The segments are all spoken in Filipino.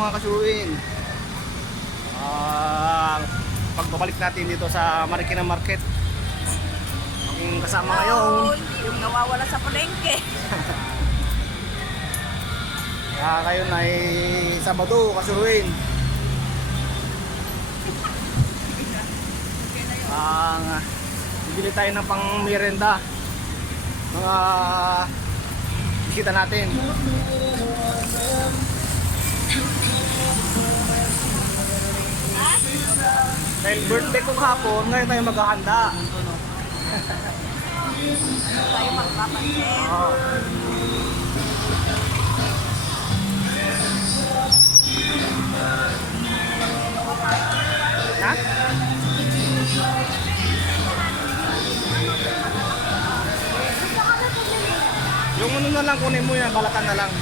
mga kasuin. Pagbabalik natin dito sa Marikina Market. Ang kasama ngayon, yung nawawala sa palengke. ngayon ay Sabado, kasuin. Bibili tayo ng pang merenda. Mga bisita natin. Dahil birthday ko kahapon, ngayon tayo maghahanda. Tayo magpapansin. Oh. Ha? Yung ano na lang, kunin mo yan, balatan na lang.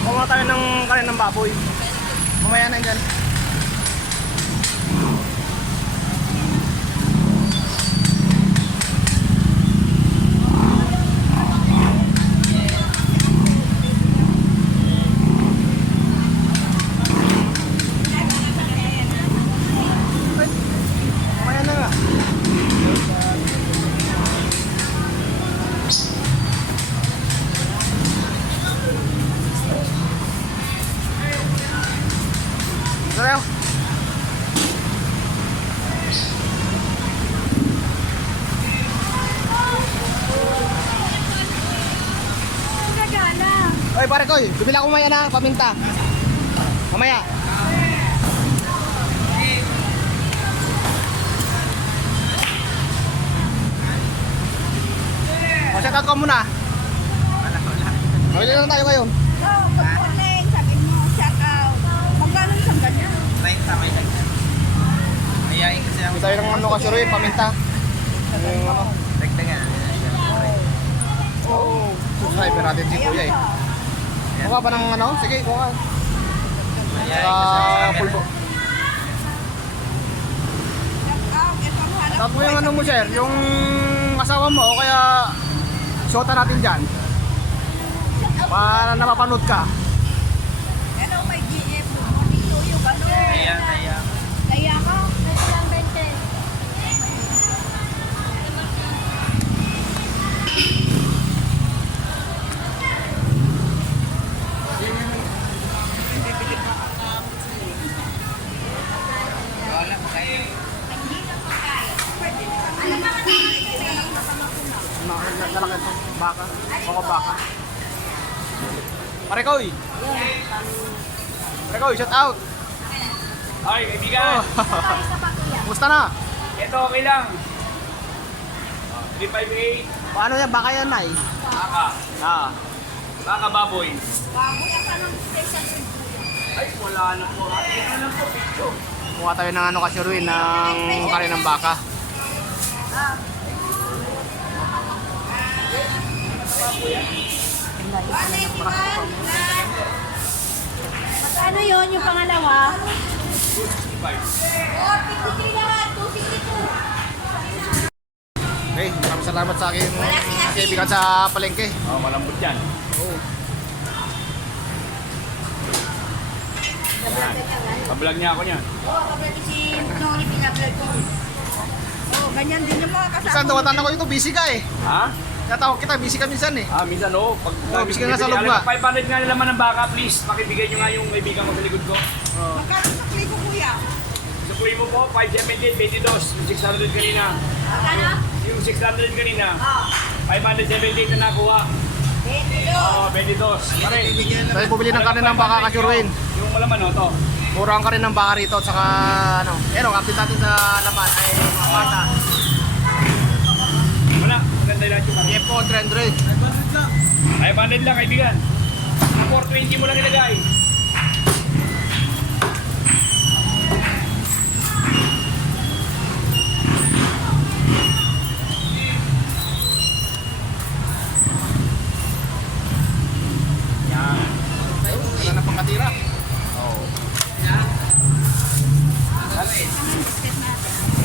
Kumawa tayo ng kanin ng baboy. Mamaya na yan. Mamaya na nga. Sarap. Oy pare koy, bibili ako mamaya na paminta. Mamaya. O, shout out ko muna. Wala lang tayo ngayon. Good morning, sabi mo, shout out. Magkano isang ganyan? 30 may dagdag. Ayayin kasi ako. Hindi tayo ng ano kasuruin, paminta. Yung ano. Dagdagan. Oh, subscriber natin si Kuya eh. Kuha ba ng ano? Sige, kuha. Ayayin kasi ako. Pulbo. Shout out, ito ang hanap Tapos yung ano mo sir, yung asawa mo o kaya shota natin dyan. Para napapanood ka. Ano may GF mo dito yung ano? Ayayin. Kaya ka? Ito lang 20. Wala pa kayo. Lalaki ito. Baka. Baka baka. Pare Koy! Pare Koy, shout out! Okay, kaibigan. Kumusta na? Ito, okay lang. 358. Paano yan? Baka yan ay. Baka. Baka baboy. Baboy ang kanang special. Ay, wala na po. Ito lang po, picture. Kuha tayo ng ano kasuruin ng kanin ng baka. Ano yun yung pangalawa? 265. Oh, 53 lahat, 262. Okay, maraming salamat sa akin kaibigan sa palengke. Oh, malambot yan. Oo. Pablog niya ako niyan. Oh, kapatid si Nori pinablog ko. Oh, ganyan din yung mga kasama. Minsan tawatan ako ito, busy ka eh. Ha? Natawag kita, busy ka minsan eh. Minsan oh. Pag Busy ka nga sa loob ba? 500 nga naman ng baka, please. Pakibigay nyo nga yung kaibigan ko sa likod ko. Magkano sa play ko, kuya? Sa puwi mo po, 570, 22. Yung 600 kanina. Magkano? Yung 600 kanina. Oh, 578 na nakuha. 22. Oo, 22. Pare, Tayo bumili ng kanin ng baka kasuruin. yung malaman oh, to. Mura ang kanin ng baka rito at saka ano. Pero kapit natin sa laman ay mga bata. Wala, maganda lahat yung kami. Yepo, 300. 500 lang, kaibigan. 420 mo lang ilagay. Yan. Wala na pang katira. Oo.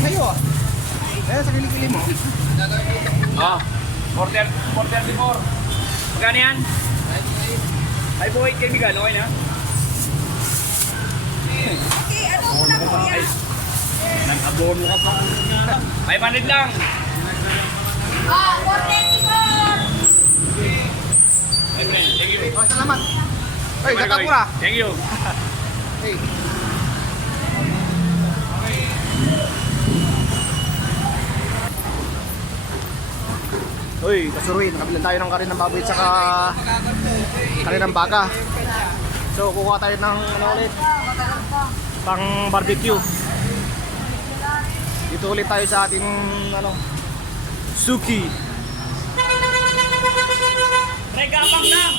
Sa'yo ah. Eh, sa kilikili mo. Ah, 434. Magkano yan? Ay, boy, kaibigan, okay na? Okay, ano una mo yan? Nag-abono ka pa. 500 lang. Ah, 484! My friend, thank you. Oh, salamat. Ay, kakapura. Thank you. Hey. Uy, kasuruin. Nakabilan tayo ng karin ng baboy at saka karin ng baka. So, kukuha tayo ng ano ulit? Pang barbecue. Dito ulit tayo sa ating ano, Suki. Regapang lang.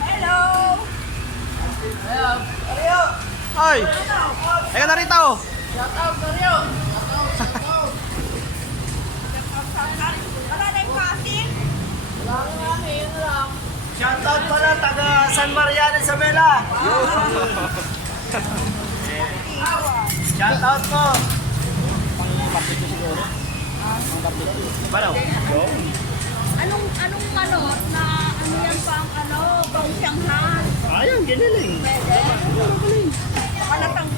Hello! Ay! Ayun na rito! Wala na yung pasin? Shoutout pala taga San Mariano Isabela. Shoutout po. Paano? Anong ano, na ano yan pang ano, pang Shanghai? Ayun, giniling. Pwede? Palatang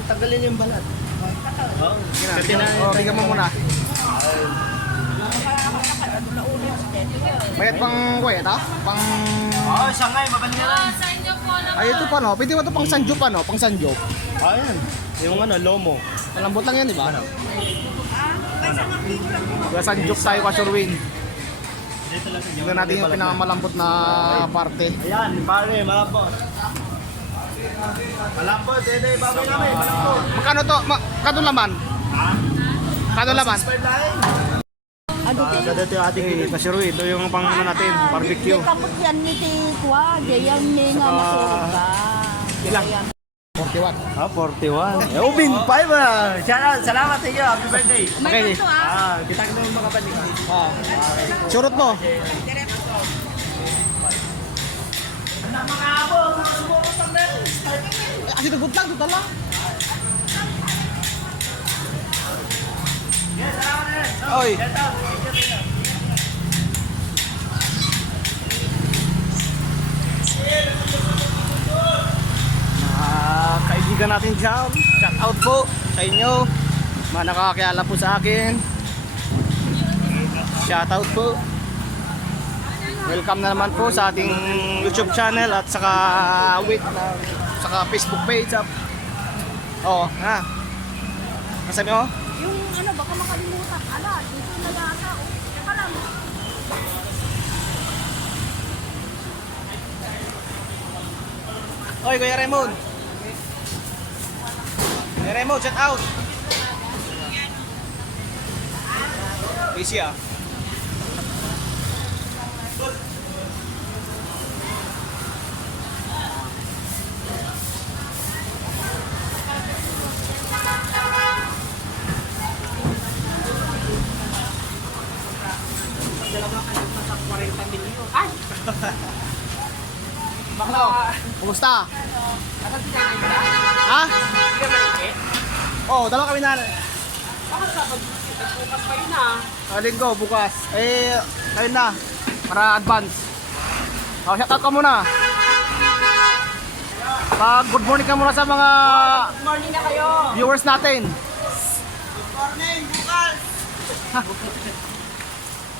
Tagalin yung balat. Oh, Oh, bigyan mo muna. Bayad pang kuya ito? Pang... Oo, Shanghai, mabalik na lang. Ay, ito pa no? Pwede mo ito pang sanjo pa no? Pang sanjo. Ayun, yung ano, lomo. Malambot lang yan, di ba? May isang kilo lang po. Kaya sanjo tayo ka Sherwin. Tignan natin yung pinakamalambot na parte. Ayan, pare, malambot. Malambot, ito yung baboy namin, malambot. Magkano to? Kano laman? Kano laman? Ano ti? Sa dito yung ating Eh, ka Sherwin, ito yung pang ano natin, barbecue. Di kapot yan ni Tikwa. Diyan may nga maturog ka. Ilang? 41. 41. Ubin, 5 ah. Shoutout, salamat sa inyo. Happy birthday. May Okay. kanto ah. Kita ko na yung mga balik. Ah. Surot mo. Kasi tugot lang, tutal lang. Oy. Kaibigan natin dyan, shout out po sa inyo, mga nakakakiala po sa akin, shout out po. Welcome na naman po sa ating YouTube channel at saka saka Facebook page. Oo, ha. Masabi mo? Yung ano, baka makalimutan. Ala, dito na yata. Teka lang. Oy, Kuya Raymond. Kuya Raymond, shout out. Busy ah. Baklo, kumusta? Ha? Oh, dalawa kami na. Linggo, bukas. Eh, ayun na. Para advance. Oh, shout out ka muna. Good morning ka muna sa mga Good morning na kayo. viewers natin. Morning, bukas.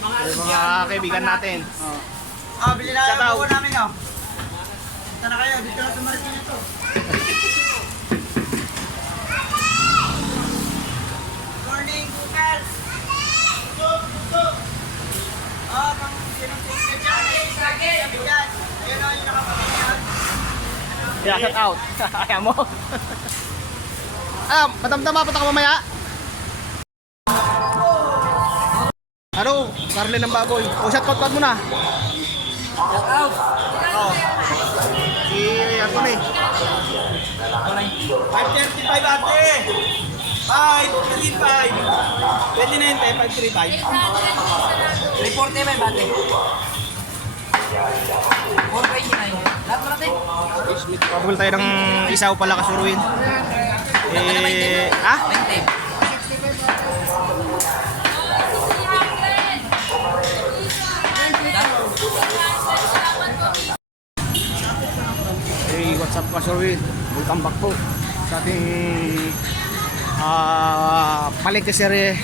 Yung mga kaibigan natin. Oh. Bili na Shoutout. yung buko namin, oh. Punta na kayo, dito na sa Marikin ito. Morning, bukas. Pang sinong-sinong dyan. Yan. Ayun, yung nakapagpapayan. Yeah, shout out. Ayaw mo. Madamdam, mapunta ka mamaya? Ano? Karne ng baboy. O, shoutout mo na. Shout out. Oh. Si Anthony. 535 ate. 535. Pwede na yun, 535. 345 ate. 429. Lahat mo natin. Pabul tayo ng isaw pala kasuruin. Ah? 20. Hey, what's up kasuruin? Welcome back po sa ating palengke serye.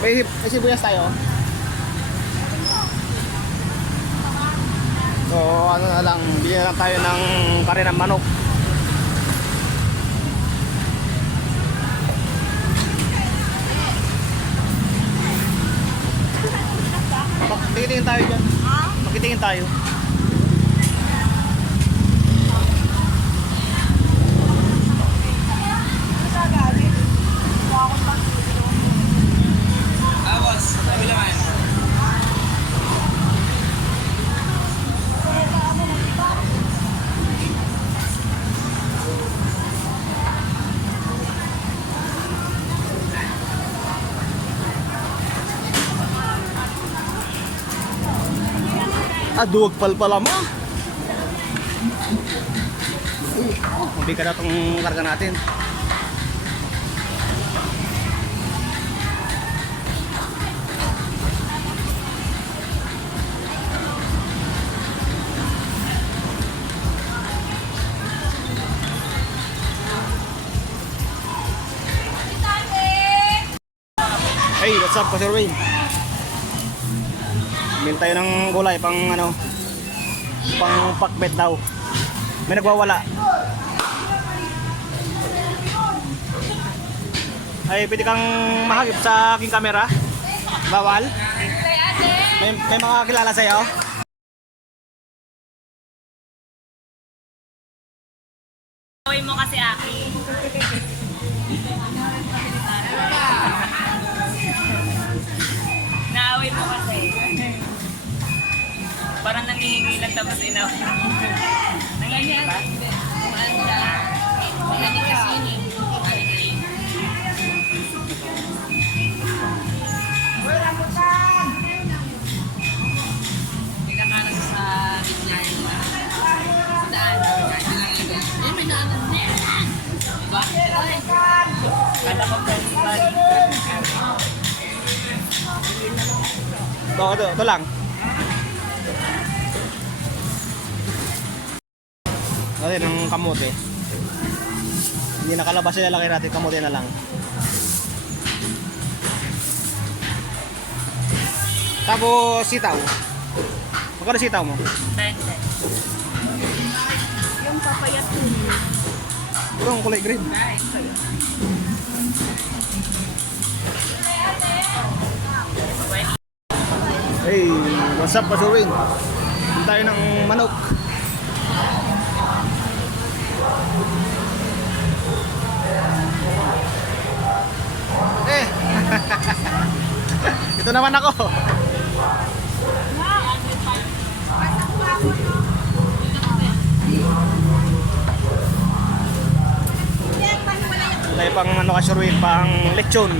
May sibuyas tayo. So ano na lang, bigyan lang tayo ng kare ng manok. Magtitingin tayo dyan. Magtitingin tayo. Tapos, sabi naman. Duwag pala mo. Hindi ka na itong karga natin. Hey, what's up, Sir Wayne? Bili tayo ng gulay pang ano, pang pakbet daw. May nagwawala. Ay, pwede kang mahagip sa aking camera. Bawal. May mga kilala sa'yo. Away mo kasi aki. Naaway mo kasi. Parang nangihingi lang tapos inaw. Nangihingi ba? Nangihingi kasi yun eh. Pinakanan sa gitna yung daan. Eh, may daanan na yan. Diba? Kala ko principal. Ito lang. Natin ang kamote. Hindi nakalabas yung lalaki natin, kamote na lang. Tapos sitaw. Magkano sitaw mo? 20. Yung papayat yun. Ito ang kulay green. Hey, what's up, Pasurin? Hindi tayo ng manok. Eh, ito naman ako. Tayo pang ano ka Sherwin, pang lechon.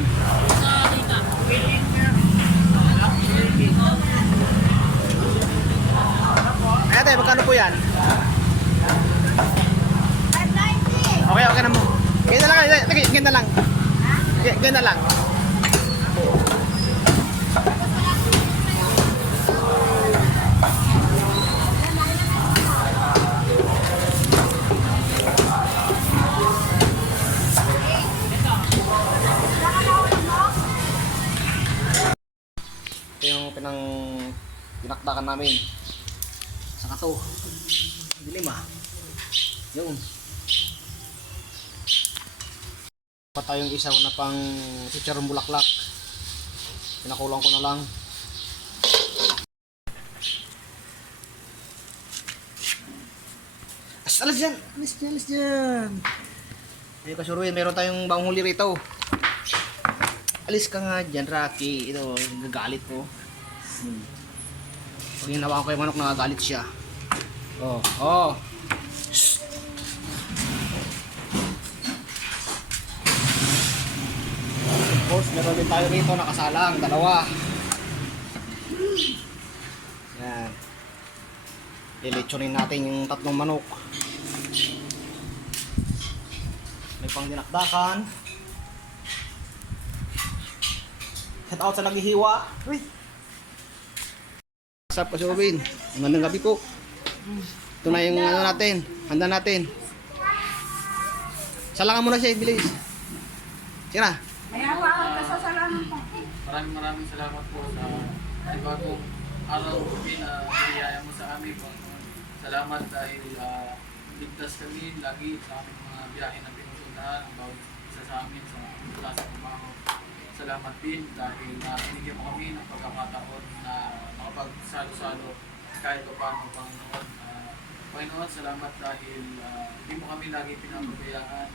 Ate, magkano po yan? 590. Okay, okay na mo. Ganyan na lang, ganyan na lang. Ganyan na lang. Ito yung pinakdakan namin sa kato. Dilim ah. Yun. Pa tayong isaw na pang chicharong bulaklak. Pinakulang ko na lang. Alas dyan! Alas dyan! Ayun kasuruin, meron tayong bagong huli rito. Alis ka nga dyan, Rocky. Ito, nagagalit ko. Pag hinawa ko yung manok, nagagalit siya. Oh, oh. Shh. Of course, meron din tayo rito nakasalang, dalawa. Yan. Lilitsunin natin yung tatlong manok. May pang dinakdakan. Shout out sa naghihiwa. Uy. Sa Pasurwin. Magandang gabi po. Ito na yung ano natin. Handa natin. Salangan mo na siya, bilis. Sige na. Maraming salamat po sa bagong araw na biniyaya mo sa amin. Salamat dahil ligtas kami lagi sa aming mga biyahe na pinupuntahan ang bawat isa sa amin sa mula sa trabaho. Salamat din dahil binigyan mo kami ng pagkakataon na makapagsalo-salo kahit pa paano, Panginoon. Panginoon, salamat dahil hindi mo kami lagi pinapabayaan.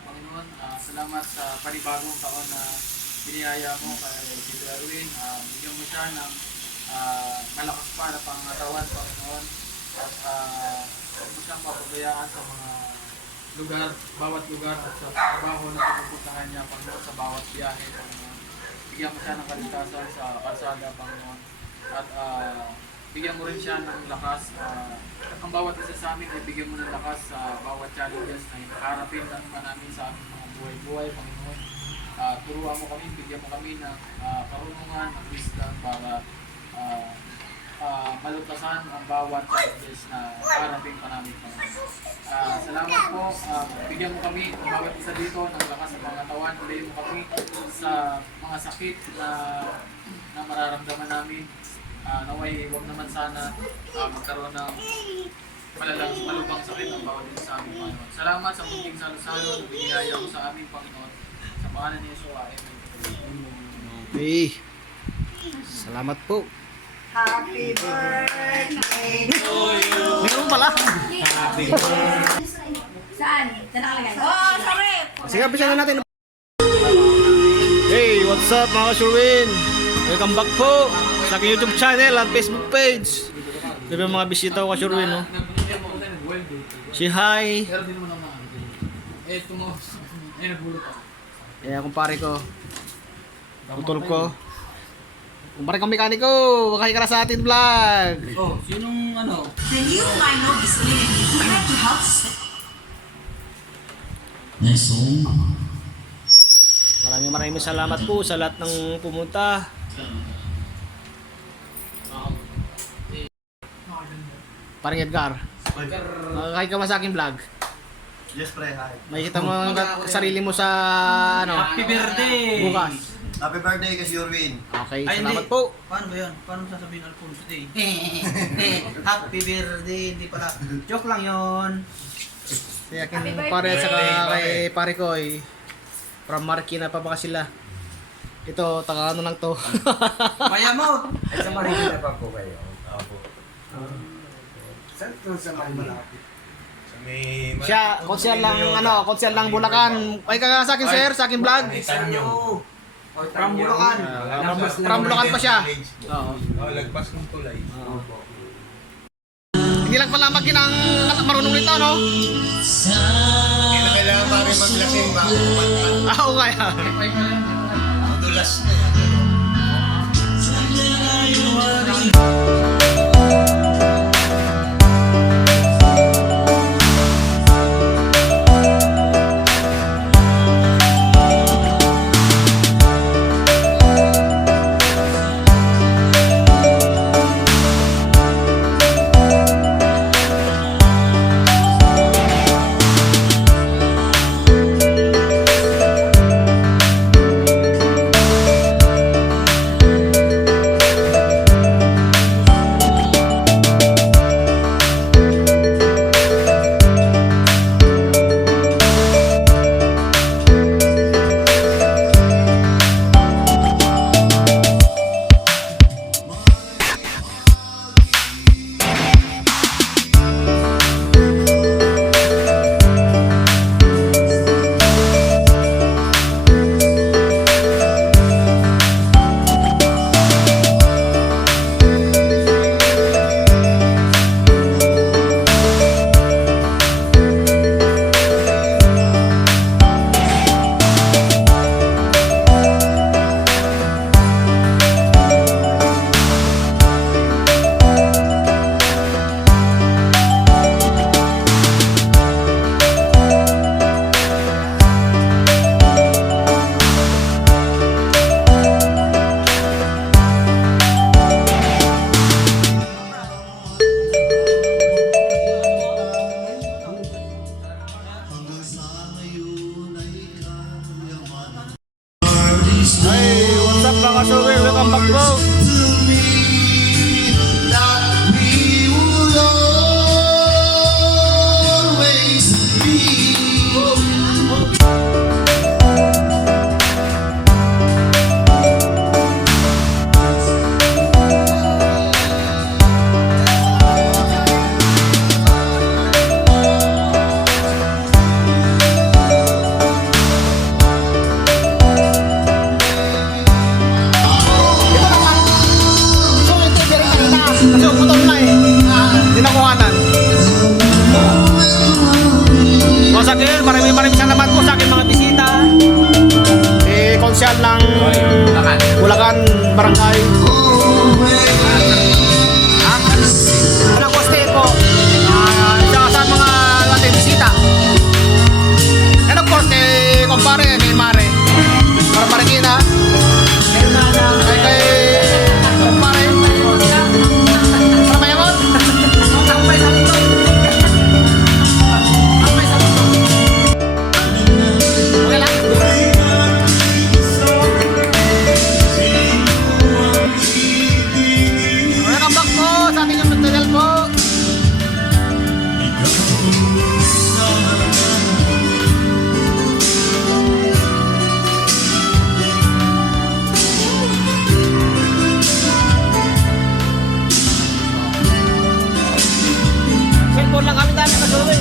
Panginoon, salamat sa panibagong taon na biniyaya mo kay Tito Erwin. Bigyan mo siya ng malakas pa na pangatawan, Panginoon. At huwag mo siyang papabayaan sa mga lugar, bawat lugar at sa trabaho na pinupuntahan niya, Panginoon, sa bawat biyahe, Panginoon. Bigyan mo siya ng kaligtasan sa kalsada, Panginoon. At bigyan mo rin siya ng lakas. Ang bawat isa sa amin ay bigyan mo ng lakas sa bawat challenges na harapin lang naman namin sa aming mga buhay-buhay, Panginoon. Turuan mo kami, bigyan mo kami ng karunungan, ng wisdom para malutasan ang bawat challenges na harapin pa namin, Panginoon. Salamat po. Bigyan mo kami, ang bawat isa dito, ng lakas sa mga katawan. Bigyan mo kami sa mga sakit na mararamdaman namin. Naway, huwag naman sana magkaroon ng malubang sakit ang bawat isa sa amin, Panginoon. Salamat sa munting salo-salo na biniyaya mo sa amin, Panginoon. Sa pangalan ni Yesu, amen. Okay. Salamat po. Happy birthday to you. Meron pala. Saan? Saan nakalagay? Oh, sorry! Sige, umpisa na natin. Hey, what's up mga Pasurwin? Welcome back po sa aking YouTube channel at Facebook page. Ito yung mga bisita ko Pasurwin, no? Si hi. Pero di naman ako tumos. Nagulo pa. Ayan, kumpare ko. Putol ko. Kumpare kong mekaniko. Wakay ka na sa atin vlog. Oh, sinong ano? The new Milo is limited to help. Maraming salamat po sa lahat ng pumunta. Parang Edgar. Kahit ka sa aking vlog. Yes, pre. Hi. Makikita mo ang sarili mo sa ano? Happy birthday! Bukas. Happy birthday kasi Urwin. Okay, Ay, salamat hindi. po. Paano ba yun? Paano mo sasabihin Alfonso Day? Happy birthday! Hindi pala. Joke lang yun. Si aking pare at saka kay pare ko ay from Marikina pa ba sila. Ito, taga ano lang to. Mayamot! Ay, sa Marikina pa po kayo. Opo. Saan to sa malapit? Sa may... Siya, konsyal lang ano, konsyal lang Bulacan. Ay kaga sa akin sir, sa aking vlog. From Bulacan. From Bulacan pa siya. Oo. Oh, lagpas ng tulay. Hindi lang pala maginang marunong nito, no? Hindi na kailangan pare maglasing bago kumanta. Oo kaya. Dulas na yan. ospital ng Bulacan Barangay. Unang koste po. Tsaka sa mga ating bisita. And of course, kumpare, kay Mare. Para Marikina. Kay kumpare. Para Mayamon. Tambay sa mundo. Tambay sa mundo. Okay lang. Welcome back po sa ating yung tutorial po. Cellphone lang kami dami kasuloy.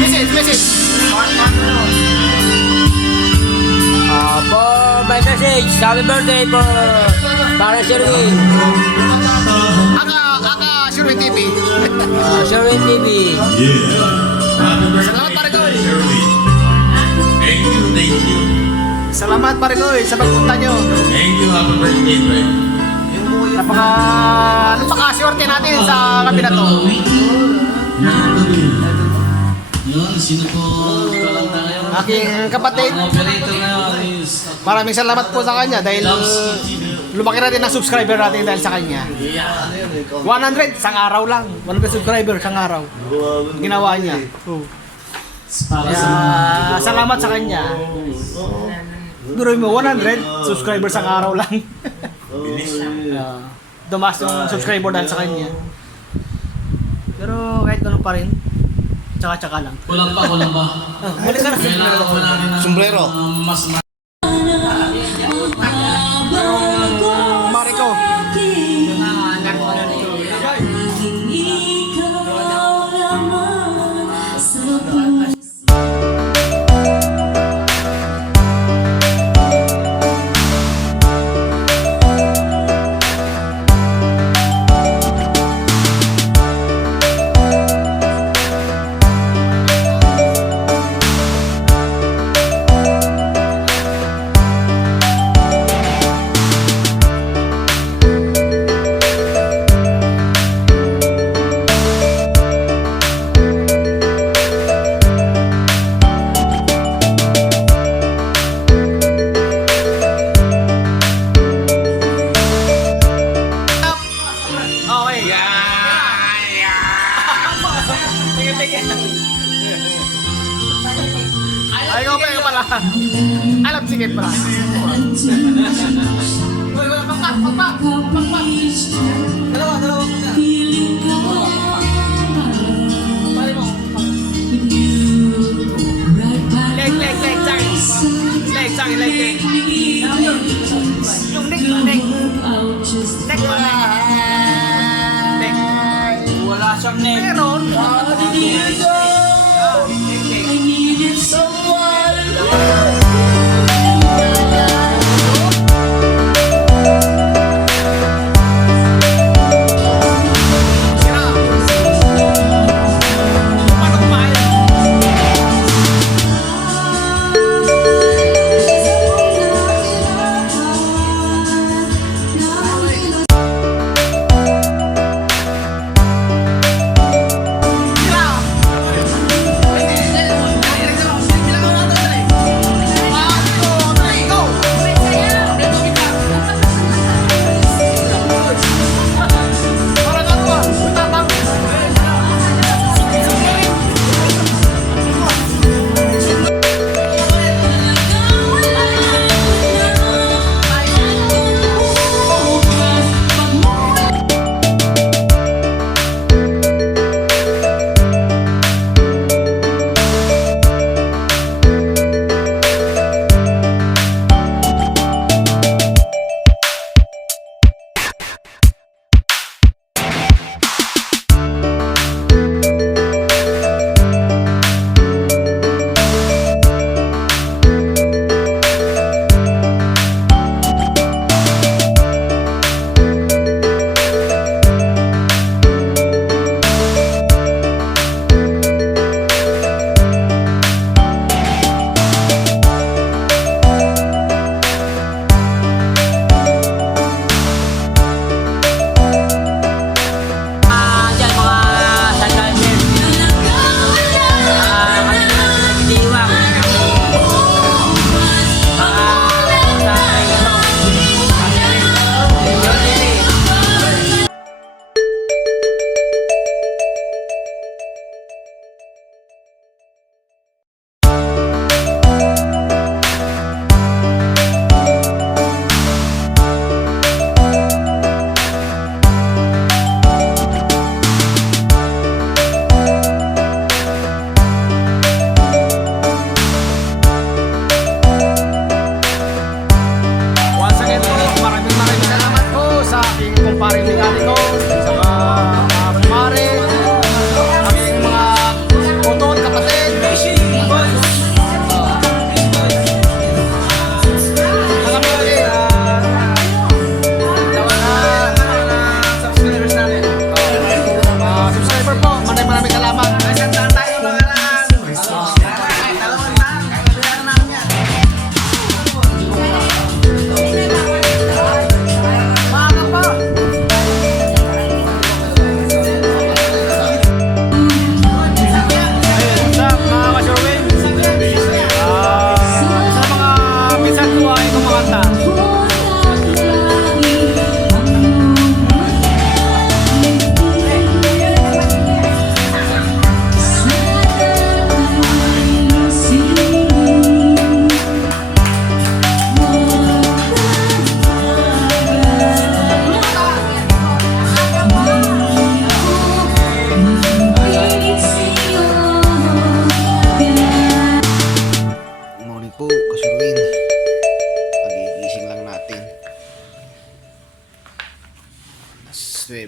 Message. Po, may message. Happy birthday po. Para Sherwin. Aka Sherwin TV. Sherwin TV. Salamat pare ko. Thank you. Salamat pare ko sa pagpunta nyo. Thank you, happy birthday, bro. Napaka-swerte natin sa gabi na to. Sino po lang tayo? Aking kapatid, Operator ngayon is maraming salamat po sa kanya dahil lumaki na din ang subscriber natin dahil sa kanya. 100 isang araw lang. 100 subscriber isang araw. Ginawa niya. Kaya salamat sa kanya. Duroy mo 100 subscribers ang araw lang. Dumas yung subscriber dahil sa kanya. Pero kahit ganun pa rin, tsaka-tsaka lang. kulang pa. Balik ka na. Wala rin na Sombrero. mas Mariko. Ay, ikaw pala. Alam, sige pala. Uy, wala, pakpak. Dalawa muna. Pali mo. Leg, sorry. Yung neck. Neck ba? Neck. Wala siyang neck. Meron.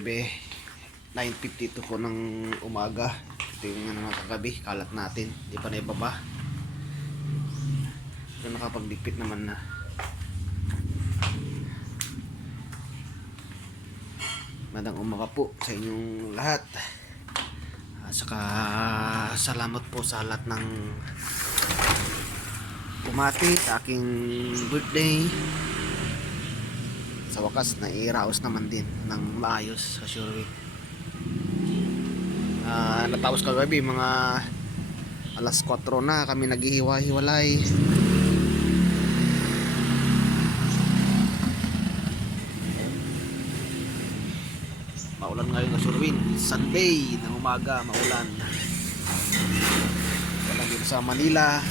Webe 9:52 po ng umaga. Ito yung ano kagabi, kalat natin, di pa naibaba. Pero nakapagdikpit naman na. Magandang umaga po sa inyong lahat. At saka salamat po sa lahat ng pumati sa aking birthday. Sa wakas na iraos naman din ng maayos sa Shurway. Natapos kagabi mga alas 4 na kami naghihiwa-hiwalay. Maulan ngayon sa Shurway. Sunday ng umaga, maulan. Walang dito sa Manila.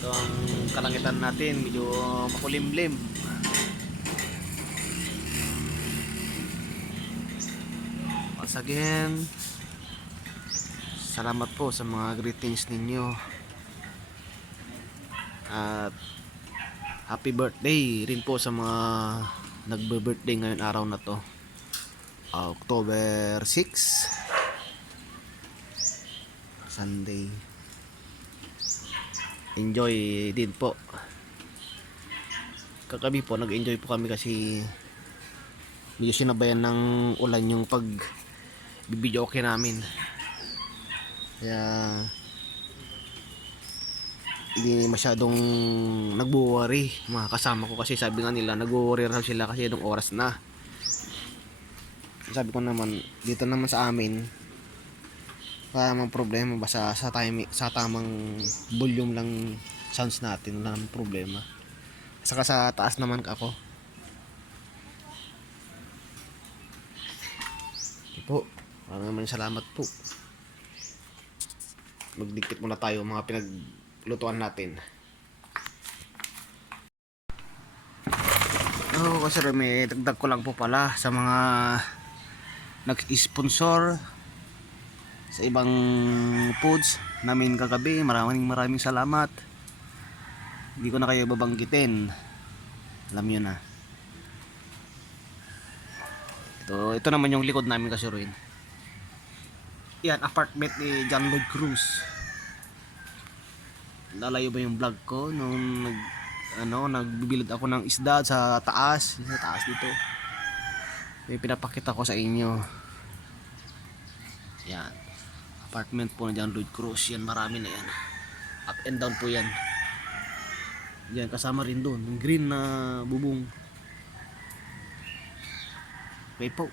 Ito ang kalangitan natin, medyo makulimlim. Once again, salamat po sa mga greetings ninyo. At happy birthday rin po sa mga nagbe-birthday ngayon araw na to. October 6 Sunday. Enjoy din po. Kagabi po nag-enjoy po kami kasi medyo sinabayan ng ulan yung pag bibidyo okay namin. Kaya hindi masyadong nagwo-worry mga kasama ko kasi sabi nga nila nagwo-worry raw sila kasi anong oras na. Sabi ko naman dito naman sa amin wala namang problema basta sa tamang volume lang sounds natin, wala namang problema. Saka sa taas naman ako. Po, maraming salamat po. Magdikit muna tayo mga pinaglutuan natin. Kasi may dagdag ko lang po pala sa mga nag-sponsor sa ibang foods namin kagabi. Maraming salamat. Hindi ko na kayo babanggitin. Alam nyo na. Ito naman yung likod namin kasi rin. Yan, apartment ni John Lloyd Cruz. Lalayo ba yung vlog ko nung nagbibilad ako ng isda sa taas dito. May pinapakita ko sa inyo. Yan. Apartment po ni John Lloyd Cruz. Yan, marami na yan. Up and down po yan. Yan, kasama rin doon. Yung green na bubong. Okay po.